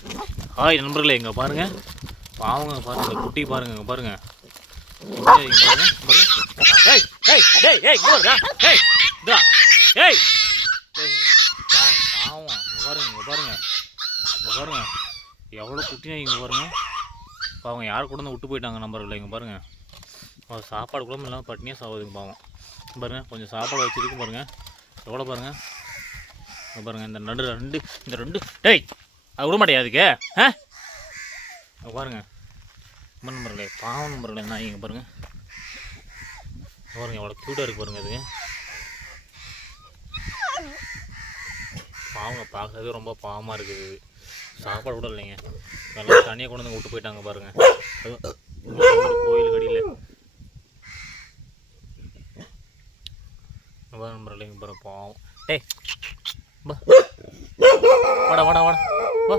Hi நண்பர்களே, இங்கே பாருங்கள். பாவங்க பாருங்கள், இந்த குட்டி பாருங்கள். இங்கே பாருங்கள். ஏய் ஏய் டேய் ஏய் இங்கே வருதா? ஏய் இதா ஏய் பாவம். இங்கே பாருங்கள், இங்கே பாருங்கள், இங்கே பாருங்கள். எவ்வளோ குட்டினா இங்கே பாருங்கள். பாவங்க யார் கூட வந்து விட்டு போயிட்டாங்க நம்பரில். இங்கே பாருங்கள், சாப்பாடு கூட இல்லாமல் பட்டினியாக சாகுதுங்க பாவம். பாருங்கள், கொஞ்சம் சாப்பாடு வச்சுருக்கு பாருங்கள். எவ்வளோ பாருங்கள். இங்கே பாருங்கள், இந்த ரெண்டு டேய் அது விட மாட்டேயா அதுக்கு? பாருங்கள் நண்பர்களே, பாவம் நண்பர்களே. நான் இங்கே பாருங்கள், பாருங்கள் எவ்வளோ க்யூட்டாக இருக்குது பாருங்கள். அது பாவங்க பார்க்கறதே ரொம்ப பாவமாக இருக்குது. சாப்பாடு கூட இல்லைங்க, எல்லாம் தனியாக கொண்டு வந்து விட்டு போயிட்டாங்க பாருங்கள். கோயில் கடியில் நண்பர்களே. இங்கே பாருங்கள் பாவம். டேய் வாடா வாடா வாடா.